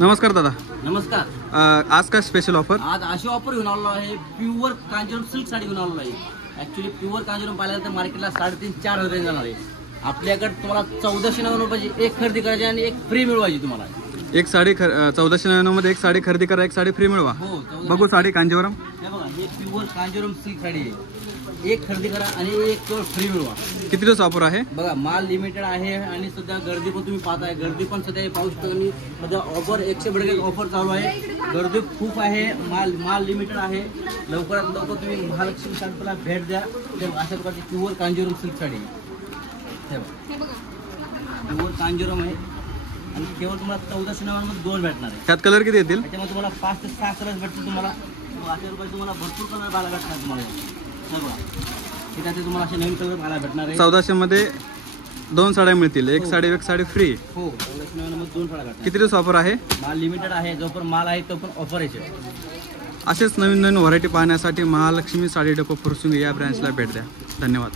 नमस्कार दादा. नमस्कार. आज काय स्पेशल ऑफर? आज अशी ऑफर घेऊन आलो आहे. प्युअर कांजीवरम सिल्क साडी घेऊन आलो आहे. ऍक्च्युली प्युअर कांजीवरम पाहिलं तर मार्केटला 3,500-4,000 रेंज जाणार आहे. आपल्याकडे तुम्हाला 1499 रुपयाची एक खरेदी करायची आणि एक फ्री मिळवायची. तुम्हाला एक साडी 1499 मध्ये एक साडी खरेदी करा, एक साडी फ्री मिळवा. हो. बघू साडी कांजीवरम. हे बघा, हे प्युअर कांजीवरम सिल्क साडी आहे. एक खरेदी करा आणि एक फ्री मिळवा. किती दिवस ऑफर आहे? बघा, माल लिमिटेड आहे आणि सध्या गर्दी पण तुम्ही पाहताय. गर्दी पण सध्या पाहू शकता तुम्ही. सध्या ऑफर 100 ऑफर चालू आहे. गर्दी खूप आहे. माल लिमिटेड आहे. लवकरात लवकर तुम्ही महालक्ष्मी शांतला भेट द्या. अशा प्रकारची प्युअर कांजीवरम सिल्क साडी आहे. प्युअर कांजीवरम आहे आणि केवळ तुम्हाला 1499 मध्ये 2 भेटणार आहे. त्यात कलर किती येतील? त्याच्यामध्ये तुम्हाला 5 ते 6 कलर भेटतील. तुम्हाला अशा रुपये तुम्हाला भरपूर कलर पाहायला भेटणार. तुम्हाला तुम्हाला असे नवीन कलर पाहायला भेटणार आहे. 1400 मध्ये 2 साड्या मिळतील. एक साडी फ्री. हो. 1499 मध्ये 2 साड्या भेटणार. किती दिवस ऑफर आहे? माल लिमिटेड आहे. जो पण माल आहे तो पण ऑफर आहे. असेच नवीन व्हरायटी पाहण्यासाठी महालक्ष्मी साडी डेपो फुरसुंगी या ब्रँचला भेट द्या. धन्यवाद.